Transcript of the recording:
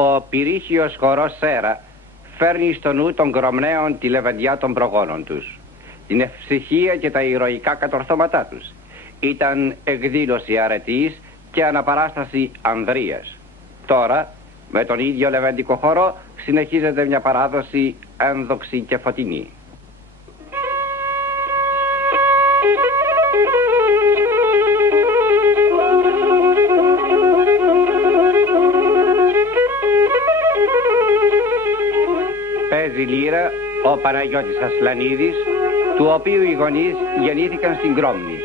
Ο πυρήχιος χορός Σέρα φέρνει στο νου των Κρωμνέων τη λεβεντιά των προγόνων τους, την ευτυχία και τα ηρωικά κατορθώματά τους. Ήταν εκδήλωση αρετής και αναπαράσταση ανδρείας. Τώρα, με τον ίδιο λεβεντικό χορό, συνεχίζεται μια παράδοση ένδοξη και φωτεινή. Παίζει λύρα ο Παναγιώτης Ασλανίδης, του οποίου οι γονείς γεννήθηκαν στην Κρόμνη.